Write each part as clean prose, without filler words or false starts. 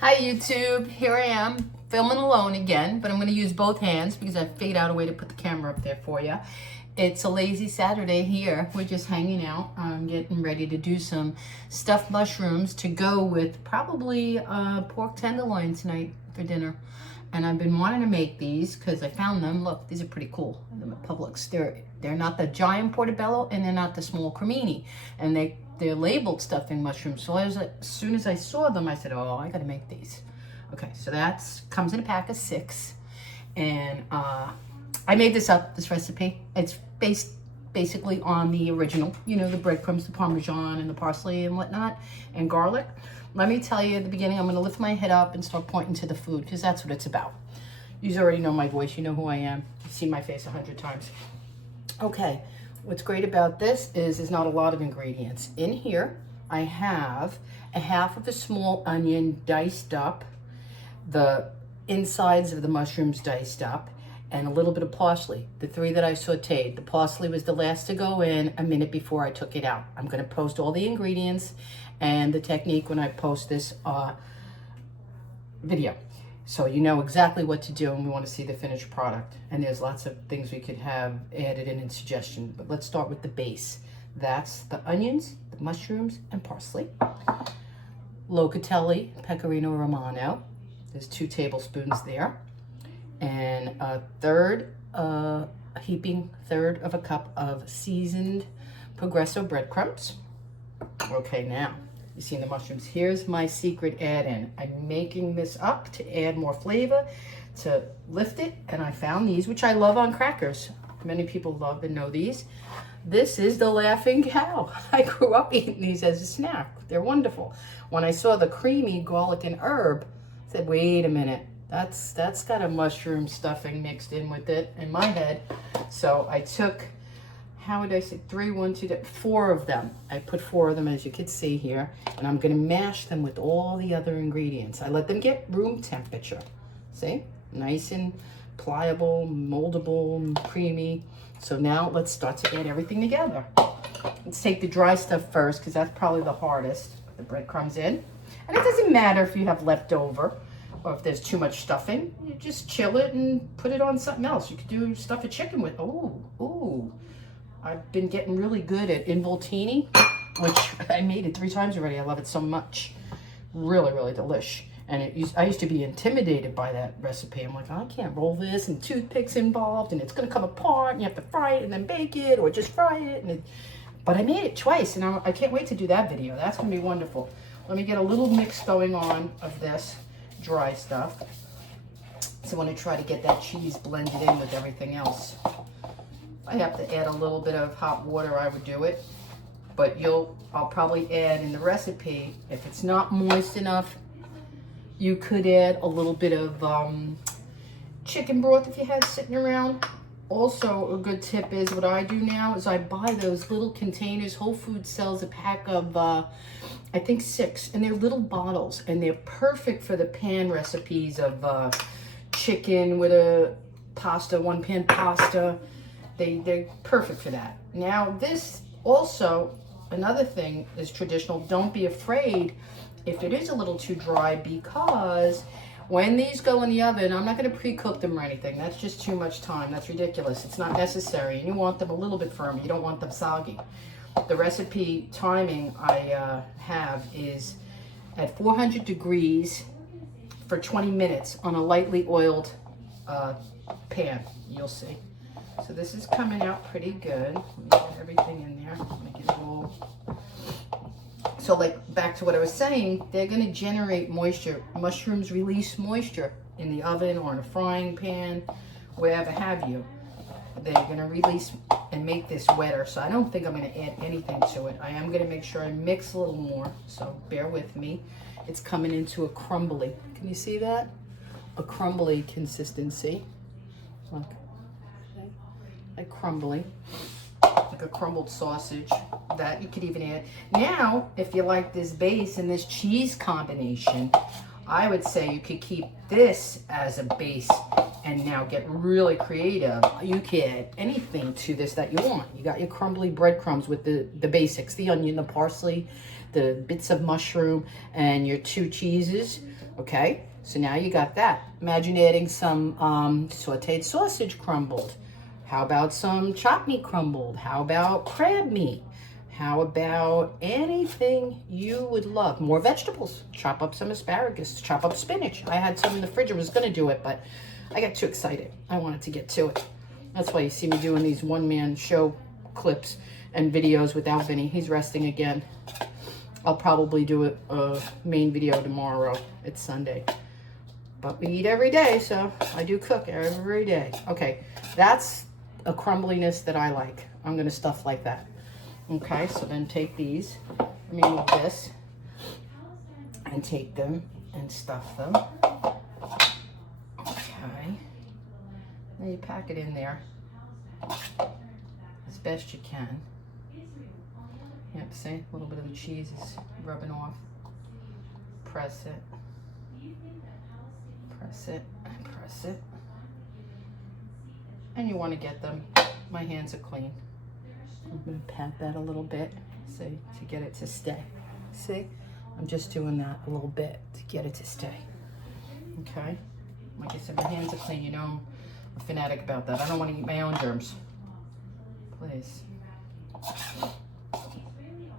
Hi YouTube, here I am filming alone again, but I'm going to use both hands because I figured out a way to put the camera up there for you. It's a lazy Saturday here. We're just hanging out. I'm getting ready to do some stuffed mushrooms to go with probably pork tenderloin tonight for dinner. And I've been wanting to make these because I found them. Look, these are pretty cool. Them at Publix. They're not the giant portobello and they're not the small cremini. And they're labeled stuffing mushrooms. So as soon as I saw them, I said, oh, I gotta make these. Okay, so comes in a pack of 6. And I made this recipe. It's basically on the original, you know, the breadcrumbs, the Parmesan and the parsley and whatnot, and garlic. Let me tell you at the beginning, I'm gonna lift my head up and start pointing to the food because that's what it's about. You already know my voice, you know who I am. You've seen my face 100 times. Okay, what's great about this is there's not a lot of ingredients. In here, I have a half of a small onion diced up, the insides of the mushrooms diced up, and a little bit of parsley, the 3 that I sauteed. The parsley was the last to go in a minute before I took it out. I'm gonna post all the ingredients and the technique when I post this video. So you know exactly what to do and we wanna see the finished product. And there's lots of things we could have added in suggestion, but let's start with the base. That's the onions, the mushrooms, and parsley. Locatelli, pecorino romano. There's 2 tablespoons there. And a heaping third of a cup of seasoned Progresso breadcrumbs. Okay, now, you see the mushrooms. Here's my secret add-in. I'm making this up to add more flavor, to lift it, and I found these, which I love on crackers. Many people love and know these. This is the Laughing Cow. I grew up eating these as a snack. They're wonderful. When I saw the creamy garlic and herb, I said, wait a minute. That's got a mushroom stuffing mixed in with it in my head. So I took, how would I say, 4 of them. I put 4 of them, as you can see here, and I'm gonna mash them with all the other ingredients. I let them get room temperature. See, nice and pliable, moldable, and creamy. So now let's start to add everything together. Let's take the dry stuff first, because that's probably the hardest. Put the breadcrumbs in. And it doesn't matter if you have leftover, or if there's too much stuffing, you just chill it and put it on something else. You could do stuff a chicken with. Ooh. I've been getting really good at involtini, which I made it 3 times already. I love it so much. Really, really delish. And I used to be intimidated by that recipe. I'm like, I can't roll this, and toothpicks involved, and it's gonna come apart, and you have to fry it and then bake it, or just fry it. But I made it twice, and I can't wait to do that video. That's gonna be wonderful. Let me get a little mix going on of this dry stuff. So when I try to get that cheese blended in with everything else, I have to add a little bit of hot water. I would do it, but I'll probably add in the recipe, if it's not moist enough, you could add a little bit of chicken broth if you had sitting around. Also, a good tip is what I do now is I buy those little containers. Whole Foods sells a pack of, I think 6, and they're little bottles, and they're perfect for the pan recipes of chicken with a pasta, 1-pan pasta. They're perfect for that. Now, this also, another thing is traditional. Don't be afraid if it is a little too dry, because when these go in the oven, I'm not going to pre-cook them or anything. That's just too much time. That's ridiculous. It's not necessary. And you want them a little bit firm. You don't want them soggy. The recipe timing I have is at 400 degrees for 20 minutes on a lightly oiled pan. You'll see. So this is coming out pretty good. Let me get everything in there. Make it all. So like back to what I was saying, they're going to generate moisture. Mushrooms release moisture in the oven or in a frying pan, wherever have you. They're going to release and make this wetter. So I don't think I'm going to add anything to it. I am going to make sure I mix a little more. So bear with me. It's coming into a crumbly. Can you see that? A crumbly consistency. Look. Okay. Like crumbly. Like a crumbled sausage. That you could even add. Now, if you like this base and this cheese combination, I would say you could keep this as a base and now get really creative. You can add anything to this that you want. You got your crumbly breadcrumbs with the basics, the onion, the parsley, the bits of mushroom, and your 2 cheeses, okay? So now you got that. Imagine adding some sauteed sausage crumbled. How about some chopped meat crumbled? How about crab meat? How about anything you would love? More vegetables. Chop up some asparagus. Chop up spinach. I had some in the fridge. I was going to do it, but I got too excited. I wanted to get to it. That's why you see me doing these one-man show clips and videos without Vinny. He's resting again. I'll probably do a main video tomorrow. It's Sunday. But we eat every day, so I do cook every day. Okay, that's a crumbliness that I like. I'm going to stuff like that. Okay, so then take these, let me move this, and take them and stuff them. Okay, then you pack it in there as best you can. Yep, see, a little bit of the cheese is rubbing off. Press it, press it, and press it. And you want to get them, my hands are clean. I'm going to pat that a little bit, see, to get it to stay. See? I'm just doing that a little bit to get it to stay. Okay? Like I said, my hands are clean. You know I'm a fanatic about that. I don't want to eat my own germs. Please.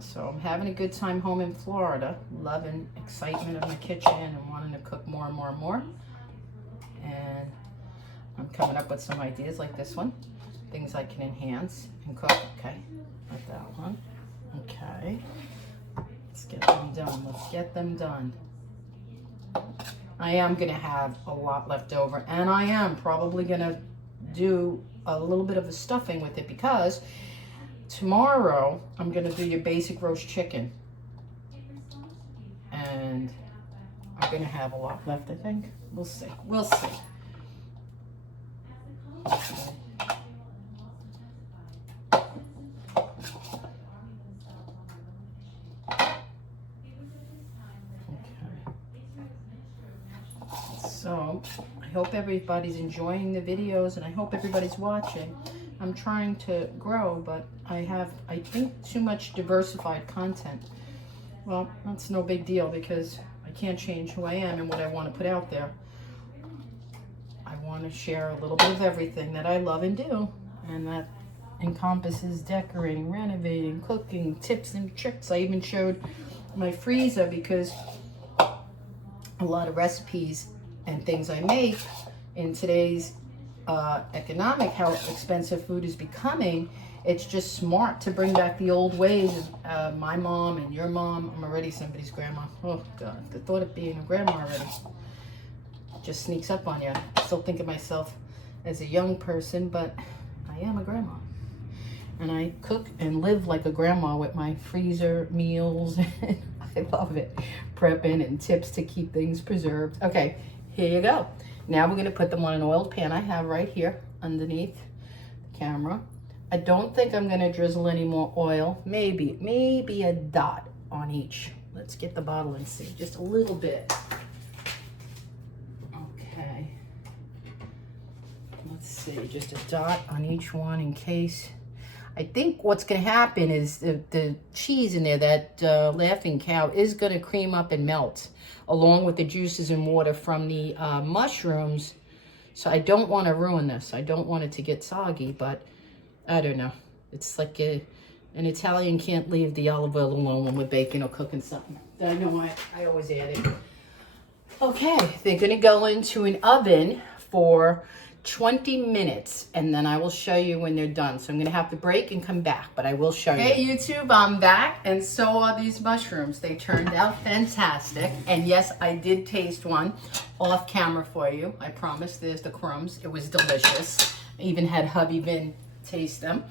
So I'm having a good time home in Florida. Loving excitement of my kitchen and wanting to cook more and more and more. And I'm coming up with some ideas like this one. Things I can enhance and cook. Okay, like that one. Okay, let's get them done. Let's get them done. I am gonna have a lot left over, and I am probably gonna do a little bit of a stuffing with it because tomorrow I'm gonna do your basic roast chicken, and I'm gonna have a lot left. I think we'll see. We'll see. Okay. So I hope everybody's enjoying the videos and I hope everybody's watching. I'm trying to grow, but I have, I think, too much diversified content. Well, that's no big deal because I can't change who I am and what I want to put out there. I want to share a little bit of everything that I love and do, and that encompasses decorating, renovating, cooking, tips and tricks. I even showed my freezer because a lot of recipes and things I make in today's economic, how expensive food is becoming, it's just smart to bring back the old ways of my mom and your mom. I'm already somebody's grandma. Oh God, the thought of being a grandma already just sneaks up on you. I still think of myself as a young person, but I am a grandma. And I cook and live like a grandma with my freezer meals. I love it. Prepping and tips to keep things preserved. Okay, here you go. Now we're going to put them on an oiled pan I have right here underneath the camera. I don't think I'm going to drizzle any more oil. Maybe a dot on each. Let's get the bottle and see. Just a little bit. Okay. Let's see. Just a dot on each one in case. I think what's going to happen is the cheese in there, that Laughing Cow, is going to cream up and melt along with the juices and water from the mushrooms. So I don't want to ruin this. I don't want it to get soggy, but I don't know. It's like an Italian can't leave the olive oil alone when we're baking or cooking something. I know I always add it. Okay, they're going to go into an oven for 20 minutes, and then I will show you when they're done. So I'm going to have to break and come back, but I will show you. Hey YouTube, I'm back, and so are these mushrooms. They turned out fantastic, and yes, I did taste one off camera for you. I promise. There's the crumbs. It was delicious. I even had hubby Vin taste them.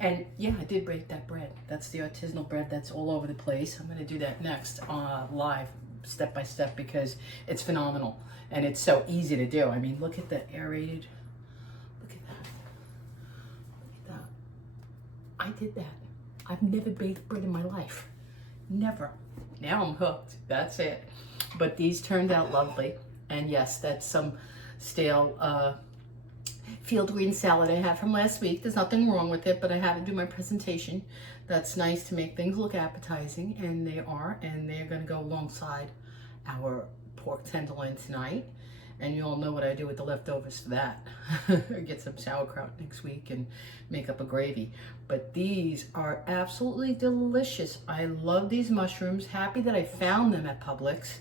And yeah, I did break that bread. That's the artisanal bread that's all over the place. I'm going to do that next live, step by step, because it's phenomenal. And it's so easy to do. I mean, look at the aerated. Look at that. Look at that. I did that. I've never baked bread in my life. Never. Now I'm hooked. That's it. But these turned out lovely. And yes, that's some stale field green salad I had from last week. There's nothing wrong with it, but I had to do my presentation. That's nice to make things look appetizing, and they are, and they're gonna go alongside our pork tenderloin tonight. And you all know what I do with the leftovers for that. Get some sauerkraut next week and make up a gravy. But these are absolutely delicious. I love these mushrooms. Happy that I found them at Publix.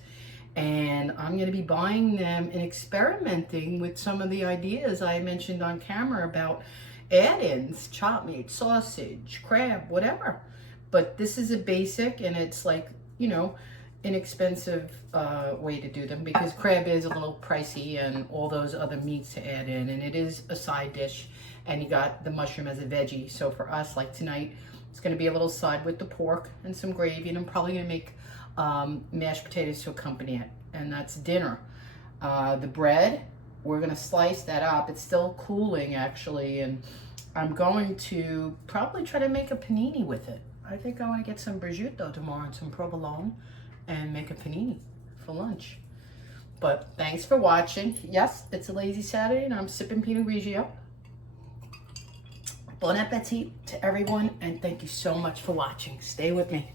And I'm going to be buying them and experimenting with some of the ideas I mentioned on camera about add-ins, chopped meat, sausage, crab, whatever. But this is a basic, and it's like, you know, inexpensive way to do them, because crab is a little pricey and all those other meats to add in, and it is a side dish, and you got the mushroom as a veggie. So for us, like tonight, it's going to be a little side with the pork and some gravy, and I'm probably going to make mashed potatoes to accompany it, and that's dinner. The bread, we're going to slice that up. It's still cooling actually, and I'm going to probably try to make a panini with it. I think I want to get some prosciutto tomorrow and some provolone and make a panini for lunch. But thanks for watching. Yes, it's a lazy Saturday and I'm sipping Pinot Grigio. Bon appetit to everyone, and thank you so much for watching. Stay with me.